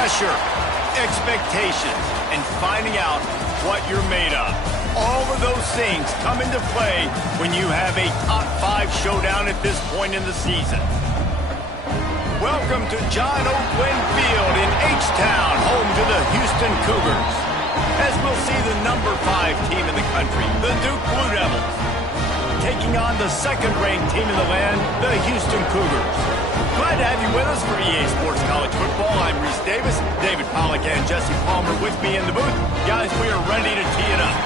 pressure, expectations, and finding out what you're made of. All of those things come into play when you have a top 5 showdown at this point in the season. Welcome to John O. Glenn Field in H-Town, home to the Houston Cougars. As we'll see the number 5 team in the country, the Duke Blue Devils, taking on the second-ranked team in the land, the Houston Cougars. Glad to have you with us for EA Sports College Football. I'm Reese Davis, David Pollack and Jesse Palmer with me in the booth. Guys, we are ready to tee it up.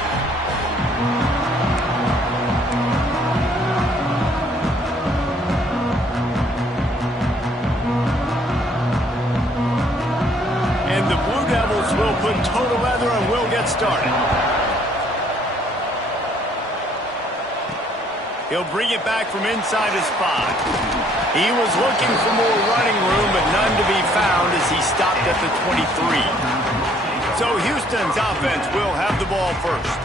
And the Blue Devils will put total leather and we'll get started. He'll bring it back from inside his 5. He was looking for more running room, but none to be found as he stopped at the 23. So Houston's offense will have the ball first.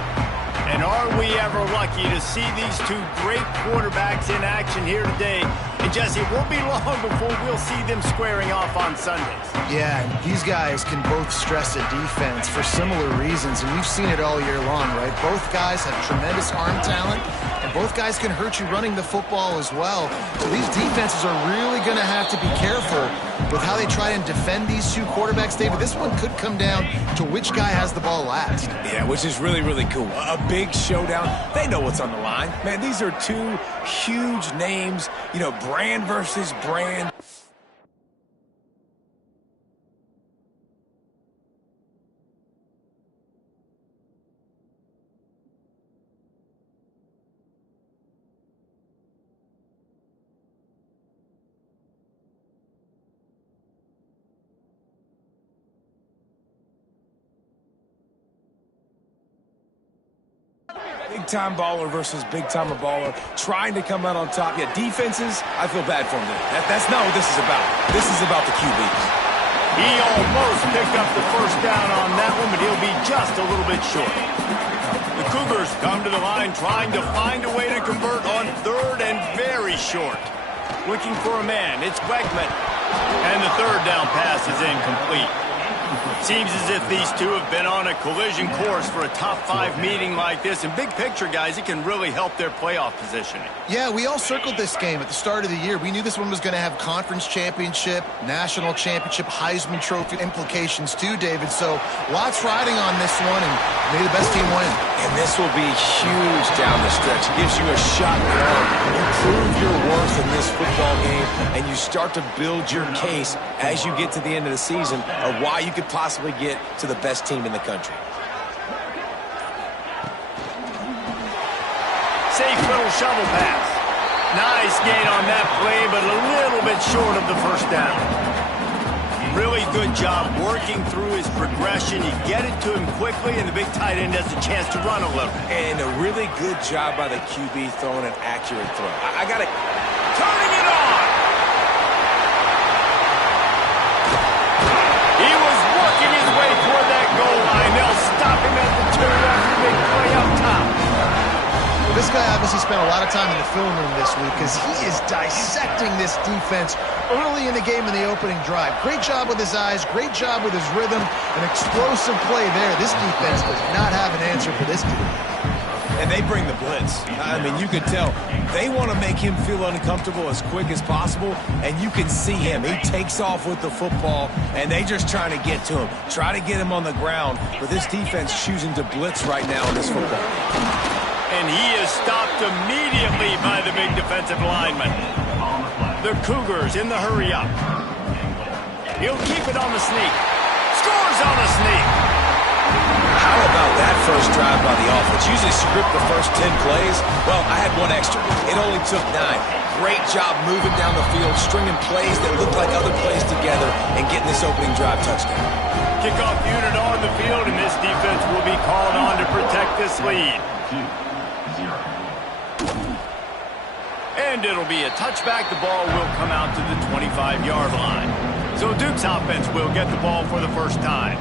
And are we ever lucky to see these two great quarterbacks in action here today? And Jesse, it won't be long before we'll see them squaring off on Sundays. Yeah, and these guys can both stress a defense for similar reasons, and we've seen it all year long, right? Both guys have tremendous arm talent, and both guys can hurt you running the football as well. So these defenses are really going to have to be careful with how they try and defend these two quarterbacks. David, this one could come down to which guy has the ball last. Yeah, which is really, really cool. A big showdown. They know what's on the line. Man, these are two huge names, you know, brand versus brand. Big-time baller versus big-time baller, trying to come out on top. Yeah, defenses, I feel bad for them. That's not what this is about. This is about the QBs. He almost picked up the first down on that one, but he'll be just a little bit short. The Cougars come to the line trying to find a way to convert on 3rd and very short. Looking for a man, it's Wegman. And the 3rd down pass is incomplete. Seems as if these two have been on a collision course for a top 5 meeting like this. And big picture, guys, it can really help their playoff positioning. Yeah, we all circled this game at the start of the year. We knew this one was going to have conference championship, national championship, Heisman Trophy implications too, David. So lots riding on this one, and may the best team win. And this will be huge down the stretch. It gives you a shot now. You prove your worth in this football game, and you start to build your case as you get to the end of the season of why you could possibly get to the best team in the country. Safe little shovel pass. Nice gain on that play, but a little bit short of the first down. Really good job working through his progression. You get it to him quickly, and the big tight end has a chance to run a little. And a really good job by the QB throwing an accurate throw. I got it. Turning it on! He was working his way toward that goal line. They'll stop him at the 2 after the big play up top. Well, this guy obviously spent a lot of time in the film room this week because he is dissecting this defense early in the game in the opening drive. Great job with his eyes, great job with his rhythm, an explosive play there. This defense does not have an answer for this team. And they bring the blitz. I mean, you could tell they want to make him feel uncomfortable as quick as possible, and you can see him. He takes off with the football, and they just trying to get to him, try to get him on the ground, but this defense choosing to blitz right now in this football. And he is stopped immediately by the big defensive lineman. The Cougars in the hurry up. He'll keep it on the sneak. Scores on the sneak. How about that first drive by the offense? Usually script the first 10 plays. Well, I had one extra. It only took 9. Great job moving down the field, stringing plays that look like other plays together, and getting this opening drive touchdown. Kickoff unit on the field, and this defense will be called on to protect this lead. And it'll be a touchback. The ball will come out to the 25-yard line. So Duke's offense will get the ball for the first time.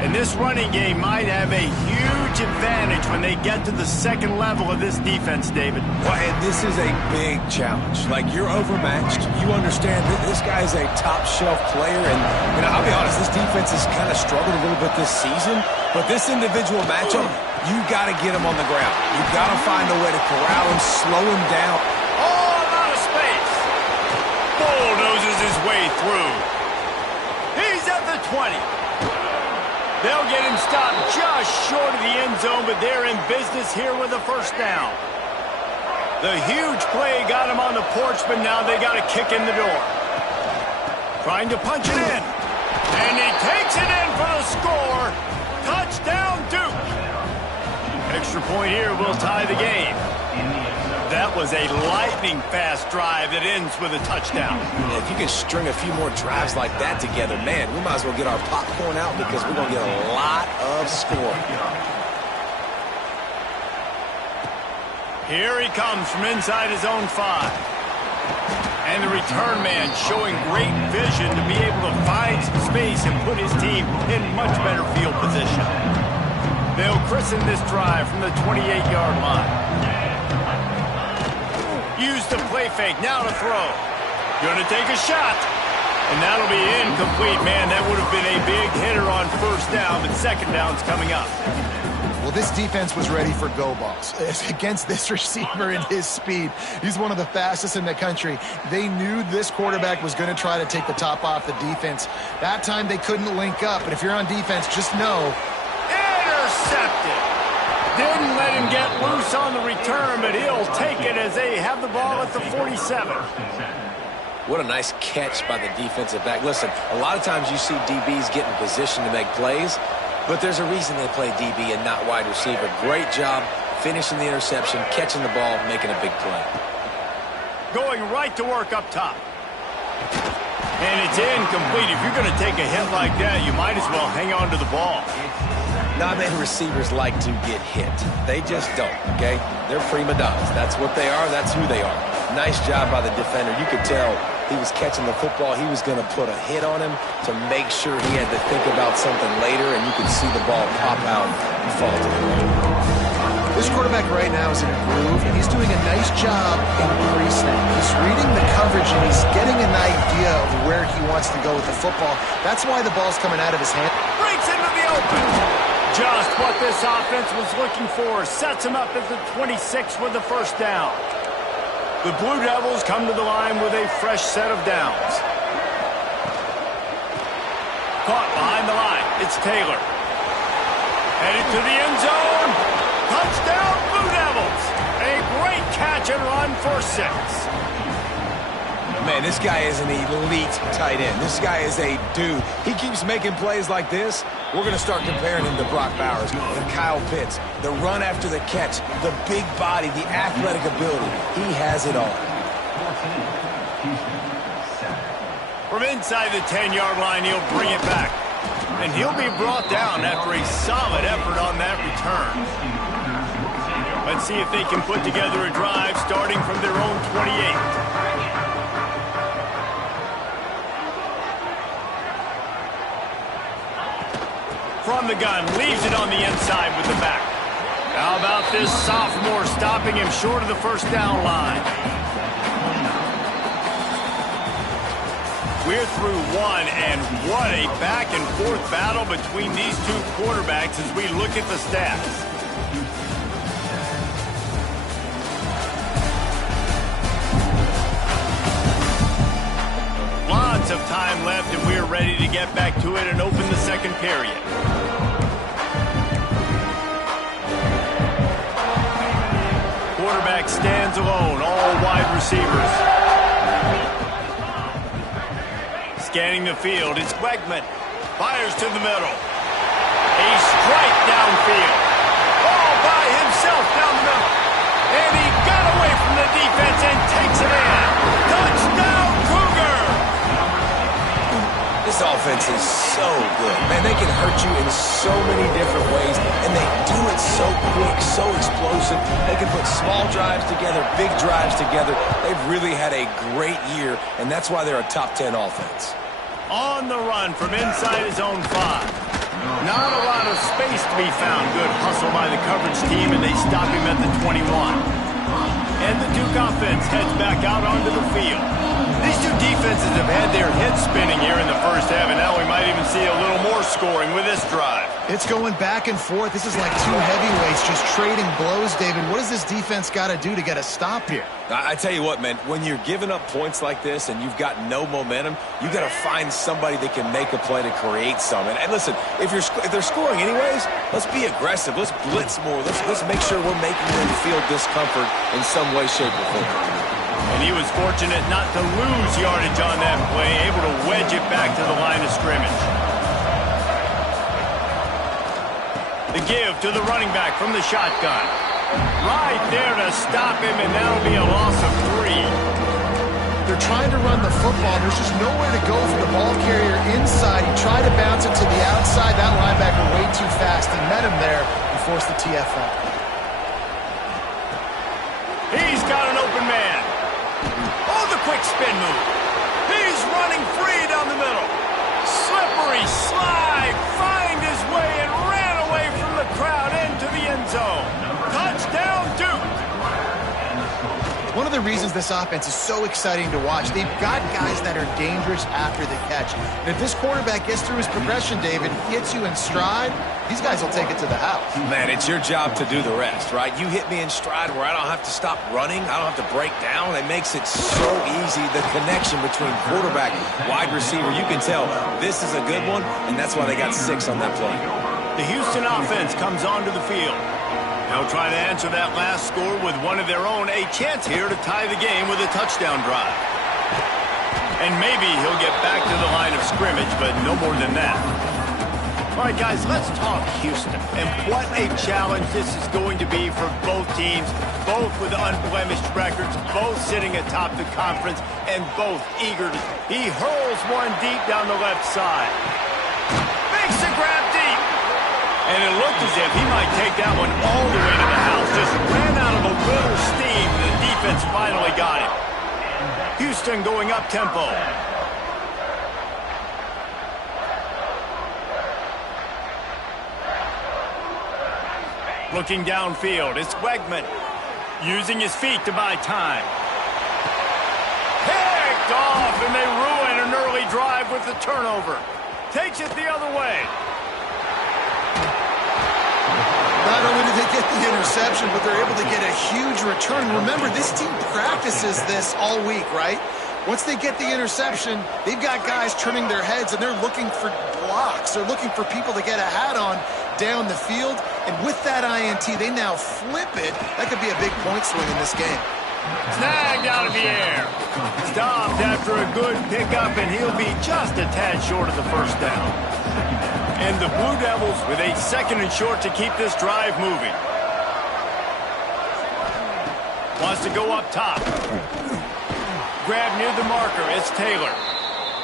And this running game might have a huge advantage advantage when they get to the second level of this defense, David. Well, and this is a big challenge. Like, you're overmatched. You understand that this guy's a top-shelf player. And, I'll be honest, this defense has kind of struggled a little bit this season. But this individual matchup, you got to get him on the ground. You got to find a way to corral him, slow him down. All out of space. Bulldozes his way through. He's at the 20. They'll get him stopped just short of the end zone, but they're in business here with a first down. The huge play got him on the porch, but now they got a kick in the door. Trying to punch it in. And he takes it in for the score. Touchdown, Duke. Extra point here will tie the game. That was a lightning-fast drive that ends with a touchdown. Yeah, if you can string a few more drives like that together, man, we might as well get our popcorn out because we're going to get a lot of scoring. Here he comes from inside his own 5. And the return man showing great vision to be able to find some space and put his team in much better field position. They'll christen this drive from the 28-yard line. Use the play fake, now to throw. Gonna take a shot. And that'll be incomplete. Man, that would have been a big hitter on first down, but second down's coming up. Well, this defense was ready for go balls against this receiver and his speed. He's one of the fastest in the country. They knew this quarterback was going to try to take the top off the defense. That time they couldn't link up, but if you're on defense, just know. Intercepted. Didn't let him get loose on the return, but he'll take it as they have the ball at the 47. What a nice catch by the defensive back. Listen, a lot of times you see DBs get in position to make plays, but there's a reason they play DB and not wide receiver. Great job finishing the interception, catching the ball, making a big play. Going right to work up top. And it's incomplete. If you're going to take a hit like that, you might as well hang on to the ball. Not many receivers like to get hit. They just don't, okay? They're prima donnas. That's what they are. That's who they are. Nice job by the defender. You could tell he was catching the football. He was going to put a hit on him to make sure he had to think about something later, and you could see the ball pop out and fall to the ground. This quarterback right now is in a groove, and he's doing a nice job in pre-snap. He's reading the coverage, and he's getting an idea of where he wants to go with the football. That's why the ball's coming out of his hand. Breaks into the open. Just what this offense was looking for. Sets him up at the 26 with the first down. The Blue Devils come to the line with a fresh set of downs. Caught behind the line. It's Taylor. Headed to the end zone. Touchdown, Blue Devils. A great catch and run for 6. Man, this guy is an elite tight end. This guy is a dude. He keeps making plays like this. We're going to start comparing him to Brock Bowers and Kyle Pitts. The run after the catch, the big body, the athletic ability. He has it all. From inside the 10-yard line, he'll bring it back. And he'll be brought down after a solid effort on that return. Let's see if they can put together a drive starting from their own 28. From the gun, leaves it on the inside with the back. How about this sophomore stopping him short of the first down line? We're through one, and what a back-and-forth battle between these two quarterbacks as we look at the stats. Lots of time left, and we're ready to get back to it and open the second period. Quarterback stands alone, all wide receivers. Scanning the field, it's Wegman. Fires to the middle. A strike downfield. All by himself down the middle. And he got away from the defense and takes it in. Touchdown, Cougar! This offense is so good. Man, they can hurt you in so many different ways, and they do it so quick, so explosive. They can put small drives together, big drives together. They've really had a great year, and that's why they're a top 10 offense. On the run from inside his own 5. Not a lot of space to be found. Good hustle by the coverage team, and they stop him at the 21. And the Duke offense heads back out onto the field. These two defenses have had their heads spinning here in the first half, and now we might even see a little more scoring with this drive. It's going back and forth. This is like two heavyweights just trading blows, David. What does this defense got to do to get a stop here? I tell you what, man, when you're giving up points like this and you've got no momentum, you got to find somebody that can make a play to create some. And listen, if they're scoring anyways, let's be aggressive. Let's blitz more. Let's make sure we're making them feel discomfort in some way, shape, or form. And he was fortunate not to lose yardage on that play, able to wedge it back to the line of scrimmage. The give to the running back from the shotgun. Right there to stop him, and that'll be a loss of 3. They're trying to run the football. There's just nowhere to go for the ball carrier inside. He tried to bounce it to the outside. That linebacker way too fast. He met him there and forced the TFL. He's got an open man. Oh, the quick spin move. He's running free down the middle. Slippery slide. Find his way and ran away from the crowd into the end zone. Touchdown, Duke. One of the reasons this offense is so exciting to watch, they've got guys that are dangerous after the catch. And if this quarterback gets through his progression, David, hits you in stride, these guys will take it to the house. Man, it's your job to do the rest, right? You hit me in stride where I don't have to stop running. I don't have to break down. It makes it so easy, the connection between quarterback, wide receiver. You can tell this is a good one, and that's why they got 6 on that play. The Houston offense comes onto the field. They'll try to answer that last score with one of their own, a chance here to tie the game with a touchdown drive. And maybe he'll get back to the line of scrimmage, but no more than that. All right, guys, let's talk Houston. And what a challenge this is going to be for both teams, both with unblemished records, both sitting atop the conference, and both eager to... He hurls one deep down the left side. Makes the grab deep. And it looked as if he might take that one all the way to the house. Just ran out of a little steam. The defense finally got him. Houston going up tempo. Looking downfield, it's Wegman. Using his feet to buy time. Picked off, and they ruin an early drive with the turnover. Takes it the other way. Not only do they get the interception, but they're able to get a huge return. Remember, this team practices this all week, right? Once they get the interception, they've got guys turning their heads, and they're looking for blocks. They're looking for people to get a hat on down the field. And with that INT, they now flip it. That could be a big point swing in this game. Snagged out of the air. Stopped after a good pickup, and he'll be just a tad short of the first down. And the Blue Devils with a 2nd and short to keep this drive moving. Wants to go up top. Grab near the marker. It's Taylor.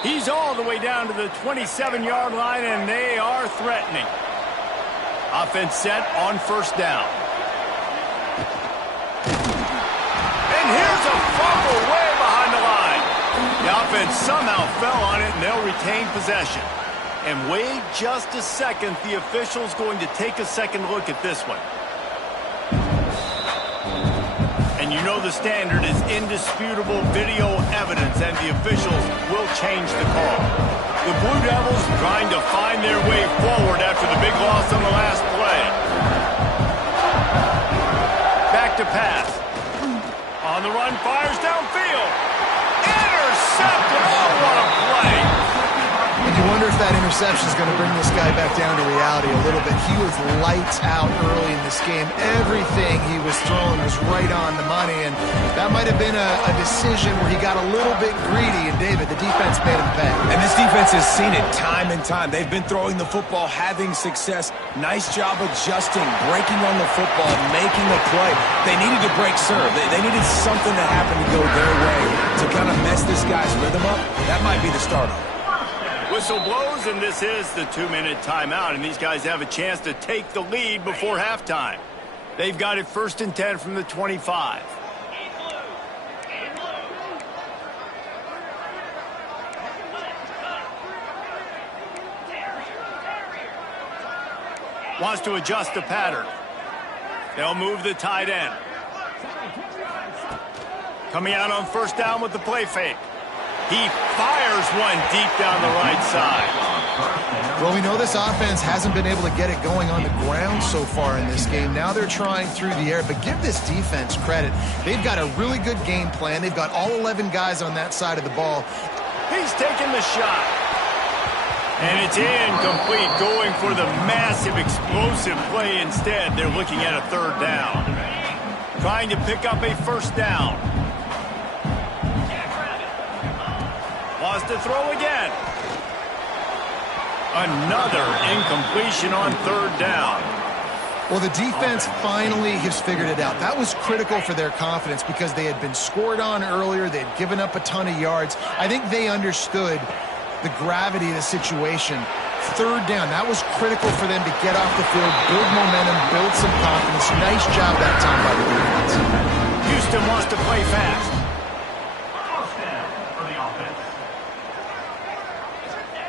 He's all the way down to the 27-yard line, and they are threatening. Offense set on first down. And here's a fumble way behind the line. The offense somehow fell on it, and they'll retain possession. And wait just a second. The official's going to take a second look at this one. And you know the standard is indisputable video evidence, and the officials will change the call. The Blue Devils trying to find their way forward after the big loss on the last play. Back to pass. On the run, fires downfield. Intercepted. Oh, what a play. And you wonder if that interception is going to bring this guy back down to reality a little bit. He was lights out early in this game. Everything he was throwing was right on the money, and that might have been a decision where he got a little bit greedy, and David, the defense made him pay. And this defense has seen it time and time. They've been throwing the football, having success. Nice job adjusting, breaking on the football, making a play. They needed to break serve. They needed something to happen to go their way to kind of mess this guy's rhythm up. That might be the start of it. Whistle blows, and this is the 2-minute timeout, and these guys have a chance to take the lead before halftime. They've got it 1st and 10 from the 25. Wants to adjust the pattern. They'll move the tight end. Coming out on first down with the play fake. He fires one deep down the right side. Well, we know this offense hasn't been able to get it going on the ground so far in this game. Now they're trying through the air, but give this defense credit. They've got a really good game plan. They've got all 11 guys on that side of the ball. He's taking the shot. And it's incomplete, going for the massive explosive play instead. They're looking at a third down. Trying to pick up a first down. Wants to throw again. Another incompletion on third down. Well, the defense finally has figured it out. That was critical for their confidence because they had been scored on earlier. They had given up a ton of yards. I think they understood the gravity of the situation. Third down, that was critical for them to get off the field, build momentum, build some confidence. Nice job that time by the defense. Houston wants to play fast.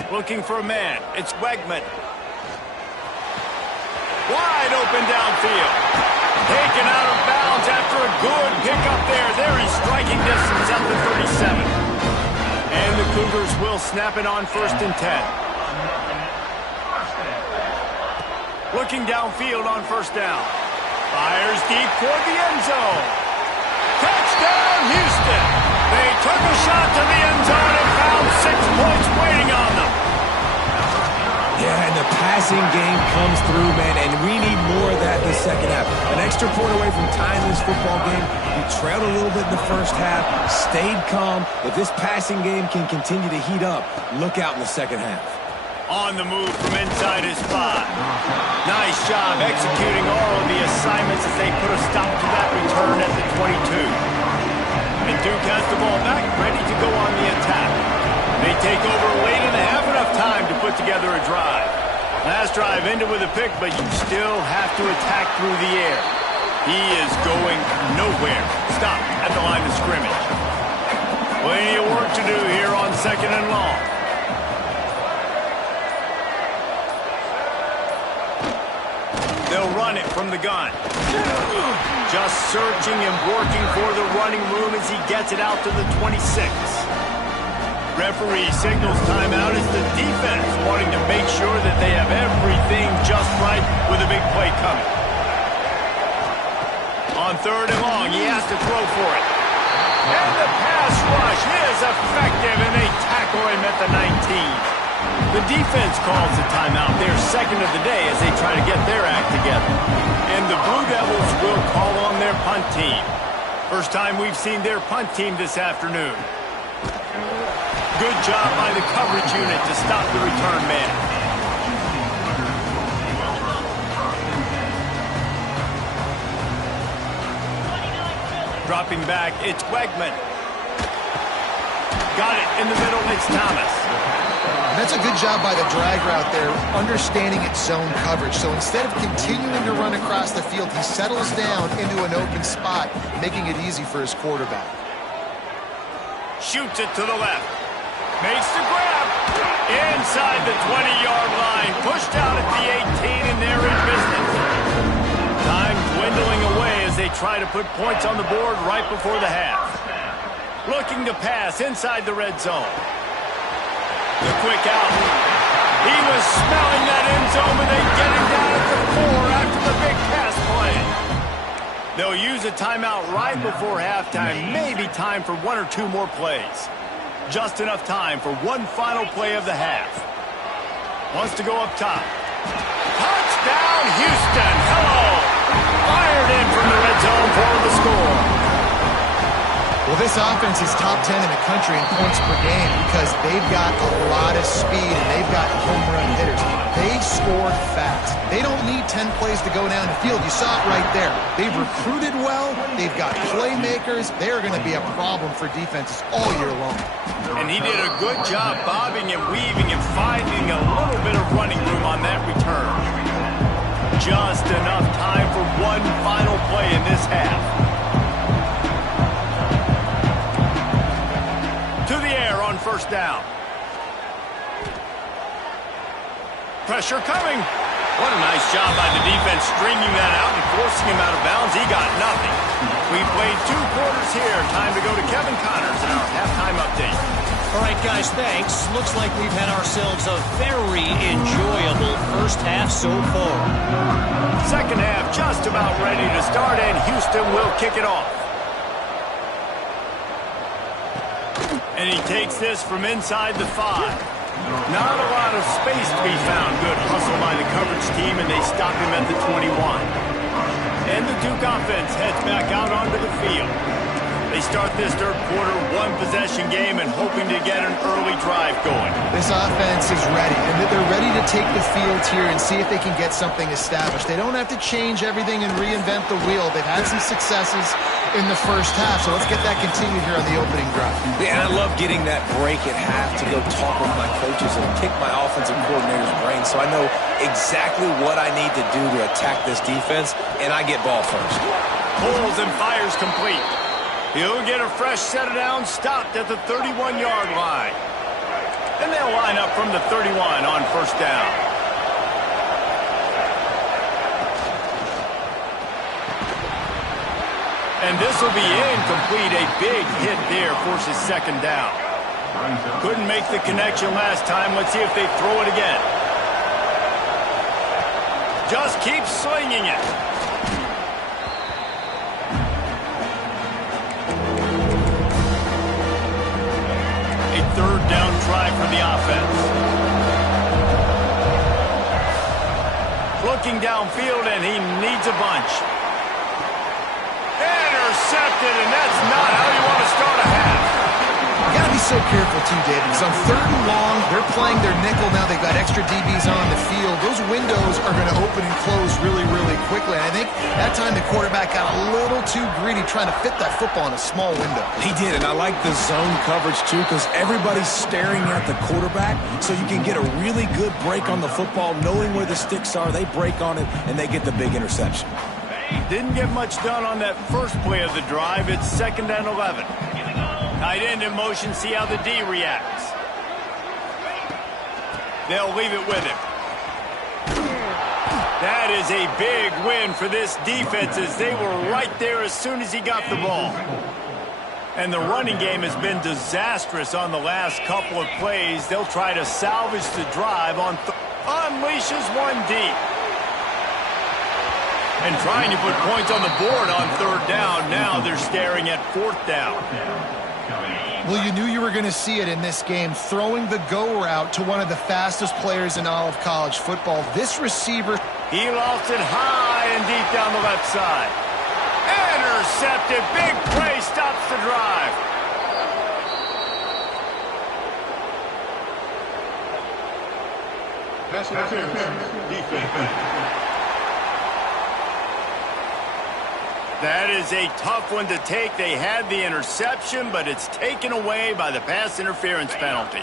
Looking for a man. It's Wegman. Wide open downfield. Taken out of bounds after a good pickup there. They're in striking distance at the 37. And the Cougars will snap it on 1st and 10. Looking downfield on first down. Fires deep toward the end zone. Touchdown, Houston. They took a shot to the end zone and found 6 points waiting on them. Yeah, and the passing game comes through, man, and we need more of that in the second half. An extra point away from tying this football game. We trailed a little bit in the first half, stayed calm. If this passing game can continue to heat up, look out in the second half. On the move from inside his spot. Nice job executing all of the assignments as they put a stop to that return at the 22. And Duke has the ball back, ready to go on the attack. They take over late in the half, enough time to put together a drive. Last drive ended with a pick, but you still have to attack through the air. He is going nowhere. Stop at the line of scrimmage. Plenty of work to do here on 2nd and long. They'll run it from the gun. Just searching and working for the running room as he gets it out to the 26. Referee signals timeout as the defense wanting to make sure that they have everything just right with a big play coming. On 3rd and long, he has to throw for it. And the pass rush is effective, and they tackle him at the 19. The defense calls the timeout, their second of the day, as they try to get their act together. And the Blue Devils will call on their punt team. First time we've seen their punt team this afternoon. Good job by the coverage unit to stop the return man. Dropping back, it's Wegman. Got it in the middle, it's Thomas. And that's a good job by the drag route there, understanding its zone coverage. So instead of continuing to run across the field, he settles down into an open spot, making it easy for his quarterback. Shoots it to the left. Makes the grab. Inside the 20-yard line. Pushed out at the 18, and they're in business. Time dwindling away as they try to put points on the board right before the half. Looking to pass inside the red zone. The quick out. He was smelling that end zone, but they get him down at the 4 after the big pass play. They'll use a timeout right before halftime. Maybe time for 1 or 2 more plays. Just enough time for one final play of the half. Wants to go up top. Touchdown, Houston. Hello. Fired in from the red zone for the score. Well, this offense is top 10 in the country in points per game because they've got a lot of speed and they've got home run hitters. They scored fast. They don't need 10 plays to go down the field. You saw it right there. They've recruited well. They've got playmakers. They're going to be a problem for defenses all year long. And he did a good job bobbing and weaving and finding a little bit of running room on that return. Just enough time for one final play in this half. To the air on first down. Pressure coming. What a nice job by the defense stringing that out and forcing him out of bounds. He got nothing. We played 2 quarters here. Time to go to Kevin Connors in our halftime update. All right, guys, thanks. Looks like we've had ourselves a very enjoyable first half so far. Second half just about ready to start, and Houston will kick it off. And he takes this from inside the 5. Not a lot of space to be found. Good hustle by the coverage team, and they stop him at the 21. And the Duke offense heads back out onto the field. They start this third quarter, 1-possession game, and hoping to get an early drive going. This offense is ready, and they're ready to take the field here and see if they can get something established. They don't have to change everything and reinvent the wheel. They've had some successes in the first half, so let's get that continued here on the opening drive. Yeah, and I love getting that break at half to go talk with my coaches and kick my offensive coordinator's brain so I know exactly what I need to do to attack this defense, and I get ball first. Pulls and fires complete. He'll get a fresh set of downs, stopped at the 31-yard line. And they'll line up from the 31 on first down. And this will be incomplete. A big hit there forces second down. Couldn't make the connection last time. Let's see if they throw it again. Just keep slinging it. Third down try for the offense. Looking downfield, and he needs a bunch. Intercepted, and that's not how you want to start a half. You got to be so careful, too, David, because on 3rd and long, they're playing their nickel now. They've got extra DBs on the field. Those windows are going to open and close really, really quickly. And I think that time the quarterback got a little too greedy trying to fit that football in a small window. He did, and I like the zone coverage, too, because everybody's staring at the quarterback, so you can get a really good break on the football, knowing where the sticks are. They break on it, and they get the big interception. Didn't get much done on that first play of the drive. It's 2nd and 11. Tight end in motion, see how the D reacts. They'll leave it with him. That is a big win for this defense as they were right there as soon as he got the ball. And the running game has been disastrous on the last couple of plays. They'll try to salvage the drive on unleashes one deep. And trying to put points on the board on 3rd down. Now they're staring at 4th down. Well, you knew you were going to see it in this game, throwing the go route to one of the fastest players in all of college football. This receiver, he lost it high and deep down the left side. Intercepted. Big play stops the drive. Pass interference. Defense. That is a tough one to take. They had the interception, but it's taken away by the pass interference penalty.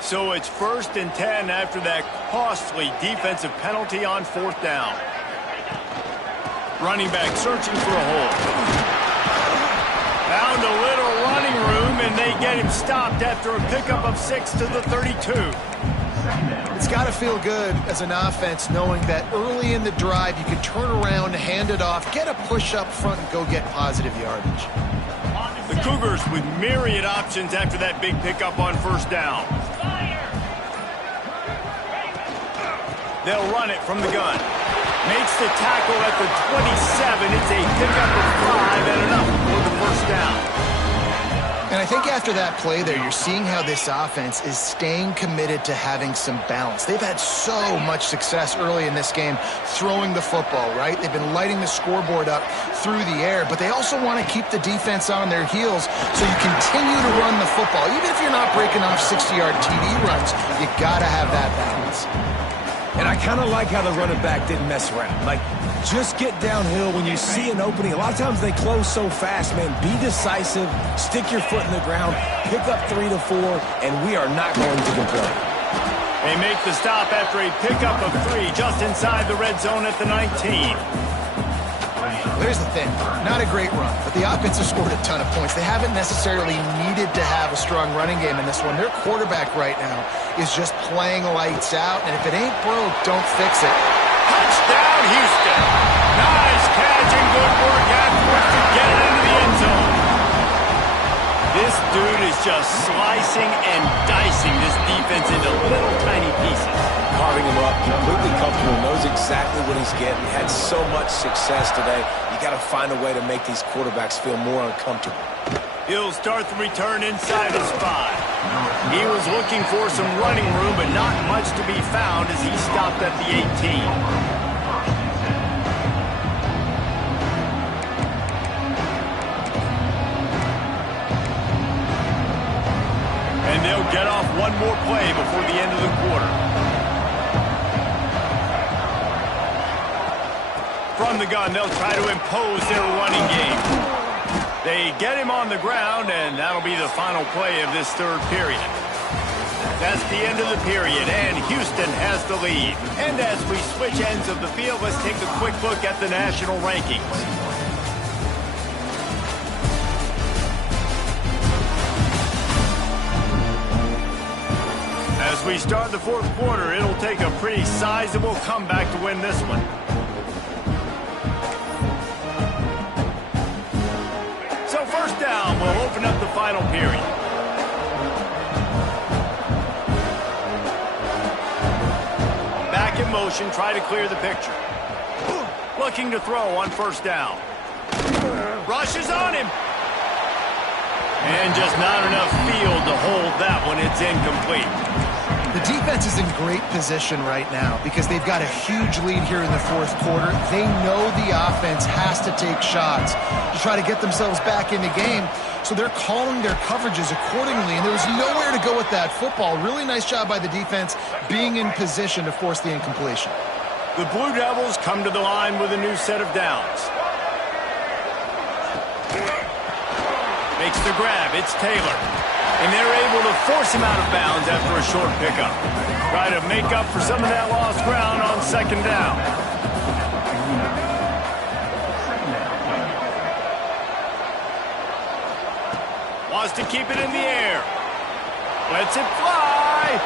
So it's 1st and 10 after that costly defensive penalty on 4th down. Running back searching for a hole. Found a little running room, and they get him stopped after a pickup of 6 to the 32. It's got to feel good as an offense knowing that early in the drive you can turn around, hand it off, get a push up front, and go get positive yardage. The Cougars with myriad options after that big pickup on 1st down. They'll run it from the gun. Makes the tackle at the 27. It's a pickup of 5 and enough for the 1st down. And I think after that play there, you're seeing how this offense is staying committed to having some balance. They've had so much success early in this game throwing the football, right? They've been lighting the scoreboard up through the air, but they also want to keep the defense on their heels so you continue to run the football. Even if you're not breaking off 60-yard TD runs, you got to have that balance. And I kind of like how the running back didn't mess around. Like, just get downhill when you see an opening. A lot of times they close so fast, man. Be decisive, stick your foot in the ground, pick up 3 to 4, and we are not going to complain. They make the stop after a pickup of 3 just inside the red zone at the 19. Here's the thing, not a great run, but the offense has scored a ton of points. They haven't necessarily needed to have a strong running game in this one. Their quarterback right now is just playing lights out, and if it ain't broke, don't fix it. Touchdown, Houston. Nice catch and good work afterwards to get it into the end zone. This dude is just slicing and dicing this defense into little tiny pieces. Carving him up, completely comfortable, knows exactly what he's getting. Had so much success today. You got to find a way to make these quarterbacks feel more uncomfortable. He'll start the return inside his 5. He was looking for some running room, but not much to be found as he stopped at the 18. And they'll get off one more play before the end of the quarter. From the gun, they'll try to impose their running game. They get him on the ground, and that'll be the final play of this third period. That's the end of the period, and Houston has the lead. And as we switch ends of the field, let's take a quick look at the national rankings. As we start the fourth quarter, it'll take a pretty sizable comeback to win this one. So first down, we'll open up the final period. Back in motion, try to clear the picture. Looking to throw on first down. Rushes on him. And just not enough field to hold that one. It's incomplete. The defense is in great position right now because they've got a huge lead here in the fourth quarter. They know the offense has to take shots to try to get themselves back in the game. So they're calling their coverages accordingly, and there was nowhere to go with that football. Really nice job by the defense being in position to force the incompletion. The Blue Devils come to the line with a new set of downs. Makes the grab. It's Taylor. And they're able to force him out of bounds after a short pickup. Try to make up for some of that lost ground on second down. Wants to keep it in the air. Lets it fly.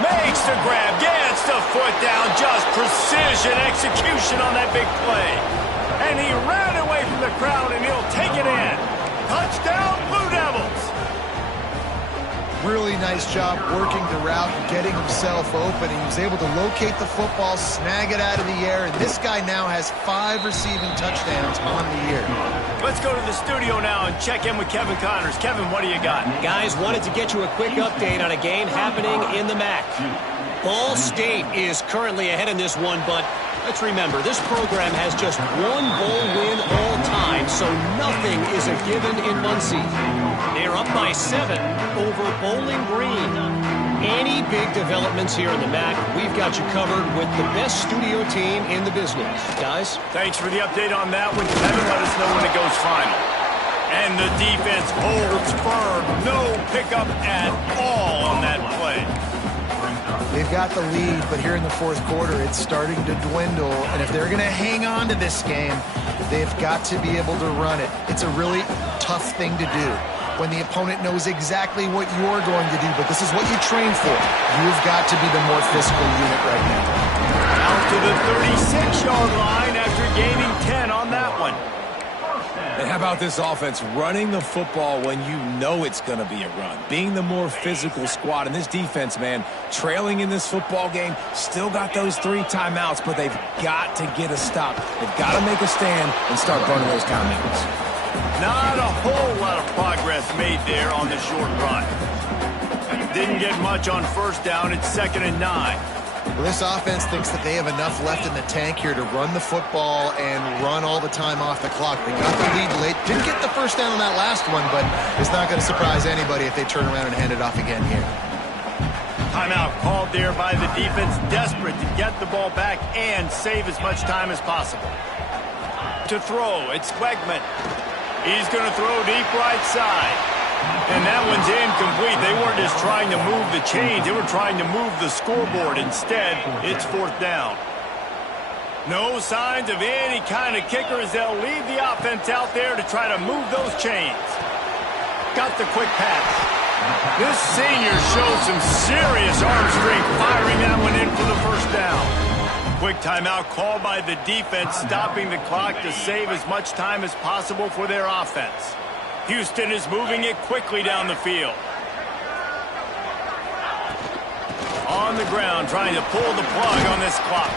Makes the grab. Gets the foot down. Just precision execution on that big play. And he ran away from the crowd, and he'll take it in. Touchdown, Blue Devils. Really nice job working the route and getting himself open. He was able to locate the football, snag it out of the air, and this guy now has 5 receiving touchdowns on the year. Let's go to the studio now and check in with Kevin Connors. Kevin, what do you got? Guys, wanted to get you a quick update on a game happening in the MAC. Ball State is currently ahead in this one, but let's remember, this program has just one bowl win all time, so nothing is a given in Muncie. They're up by 7 over Bowling Green. Any big developments here in the MAC, we've got you covered with the best studio team in the business. Guys? Thanks for the update on that one, Kevin. Let us know when it goes final. And the defense holds firm. No pickup at all on that play. They've got the lead, but here in the fourth quarter, it's starting to dwindle. And if they're going to hang on to this game, they've got to be able to run it. It's a really tough thing to do when the opponent knows exactly what you're going to do, but this is what you train for. You've got to be the more physical unit right now. Out to the 36-yard line after gaining 10 on that one. And how about this offense running the football when you know it's going to be a run? Being the more physical squad. And this defense, man, trailing in this football game, still got those 3 timeouts, but they've got to get a stop. They've got to make a stand and start burning those timeouts. Not a whole lot of progress made there on the short run. Didn't get much on first down. It's 2nd and 9. Well, this offense thinks that they have enough left in the tank here to run the football and run all the time off the clock. They got the lead late. Didn't get the first down on that last one, but it's not going to surprise anybody if they turn around and hand it off again here. Timeout called there by the defense, desperate to get the ball back and save as much time as possible. To throw, it's Wegman. He's going to throw deep right side. And that one's incomplete. They weren't just trying to move the chains. They were trying to move the scoreboard. Instead, it's 4th down. No signs of any kind of kicker as they'll leave the offense out there to try to move those chains. Got the quick pass. This senior showed some serious arm strength firing that one in for the first down. Quick timeout called by the defense, stopping the clock to save as much time as possible for their offense. Houston is moving it quickly down the field. On the ground, trying to pull the plug on this clock.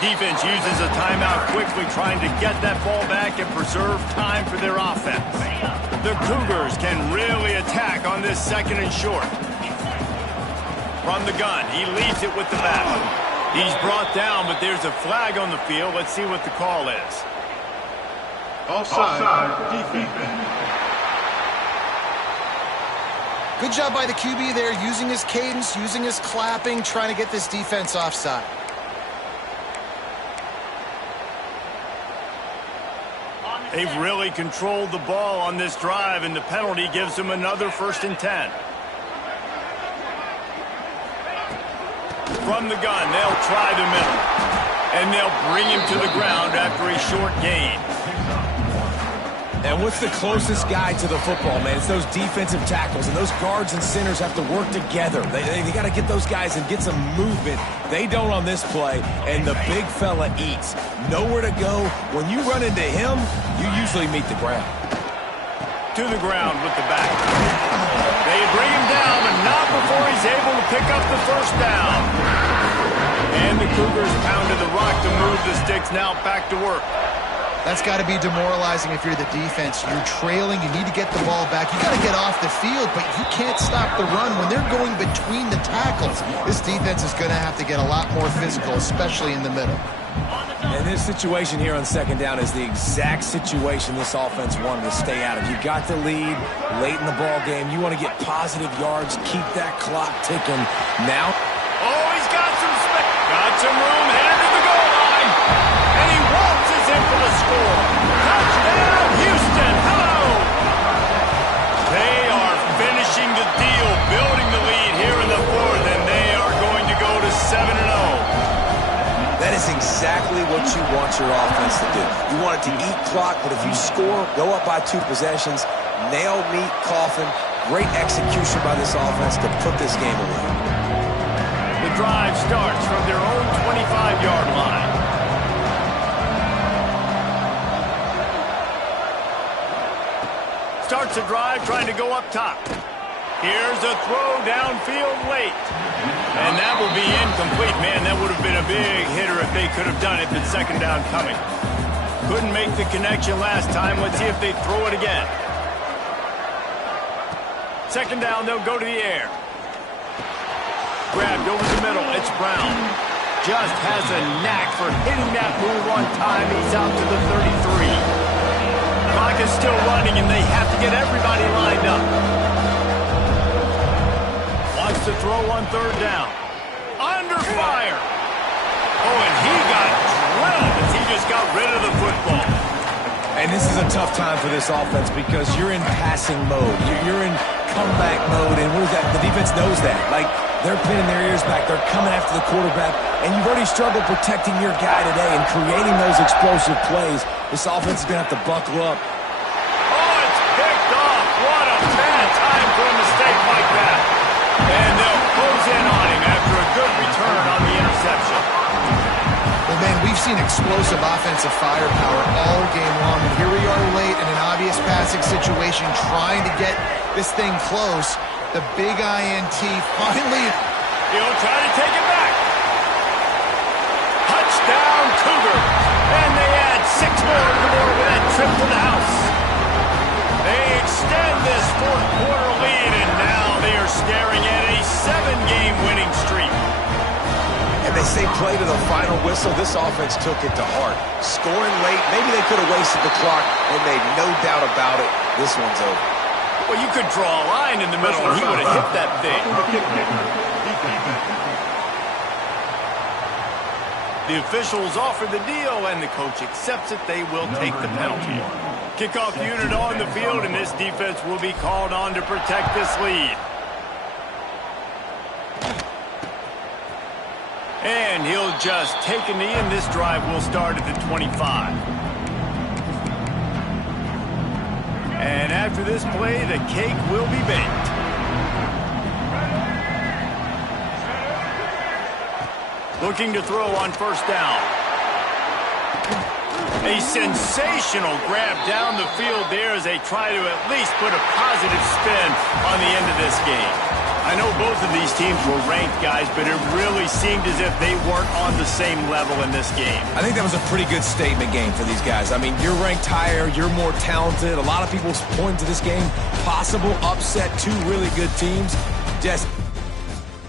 Defense uses a timeout quickly, trying to get that ball back and preserve time for their offense. The Cougars can really attack on this 2nd and short. From the gun, he leads it with the back. He's brought down, but there's a flag on the field. Let's see what the call is. Offside. Defense. Good job by the QB there, using his cadence, using his clapping, trying to get this defense offside. They've really controlled the ball on this drive, and the penalty gives them another 1st and 10. From the gun, they'll try the middle. And they'll bring him to the ground after a short gain. And what's the closest guy to the football, man? It's those defensive tackles, and those guards and centers have to work together. They got to get those guys and get some movement. They don't on this play, and the big fella eats. Nowhere to go. When you run into him, you usually meet the ground. To the ground with the back. They bring him down, but not before he's able to pick up the 1st down. And the Cougars pounded the rock to move the sticks, now back to work. That's got to be demoralizing if you're the defense. You're trailing. You need to get the ball back. You got to get off the field, but you can't stop the run when they're going between the tackles. This defense is going to have to get a lot more physical, especially in the middle. And this situation here on 2nd down is the exact situation this offense wanted to stay out of. You got the lead late in the ball game. You want to get positive yards, keep that clock ticking. Now, oh, he's got some room, headed to the goal line. And he waltzes in for the score. Touchdown, Houston. Hello. They are finishing the deal, building the lead here in the 4th, and they are going to go to 7-0. that is exactly what you want your offense to do. You want it to eat clock, but if you score, go up by 2 possessions, nail, meet, coffin. Great execution by this offense to put this game away. The drive starts from their own 25-yard line. Starts the drive trying to go up top. Here's a throw downfield late. And that will be incomplete. Man, that would have been a big hitter if they could have done it, but 2nd down coming. Couldn't make the connection last time. Let's see if they throw it again. 2nd down, they'll go to the air. Grabbed over the middle. It's Brown. Just has a knack for hitting that move on time. He's out to the 33. Clock is still running, and they have to get everybody lined up. Wants to throw on 3rd down. Under fire. Oh, and he got drilled as he just got rid of the football. And this is a tough time for this offense because you're in passing mode. You're in comeback mode, and what is that? The defense knows that. Like, they're pinning their ears back. They're coming after the quarterback, and you've already struggled protecting your guy today and creating those explosive plays. This offense is going to have to buckle up. Oh, it's picked off. What a bad time for a mistake like that. And they'll close in on him after a good return on the interception. Well, man, we've seen explosive offensive firepower all game long, and here we are late in an obvious passing situation trying to get this thing close. The big INT finally... He'll try to take it back. Touchdown, Cougar. And they add 6 more to the board with that trip to the house. They extend this 4th quarter lead, and now they are staring at a 7-game winning streak. And they say play to the final whistle. This offense took it to heart. Scoring late, maybe they could have wasted the clock. They made no doubt about it. This one's over. Well, you could draw a line in the middle, and he would have hit that thing. The officials offer the deal, and the coach accepts it. They will take the penalty. Kickoff unit on the field, and this defense will be called on to protect this lead. And he'll just take a knee, and this drive will start at the 25. And after this play, the cake will be baked. looking to throw on first down. A sensational grab down the field there as they try to at least put a positive spin on the end of this game. I know both of these teams were ranked, guys, but it really seemed as if they weren't on the same level in this game. I think that was a pretty good statement game for these guys. I mean, you're ranked higher, you're more talented. A lot of people point to this game, possible upset, two really good teams. Just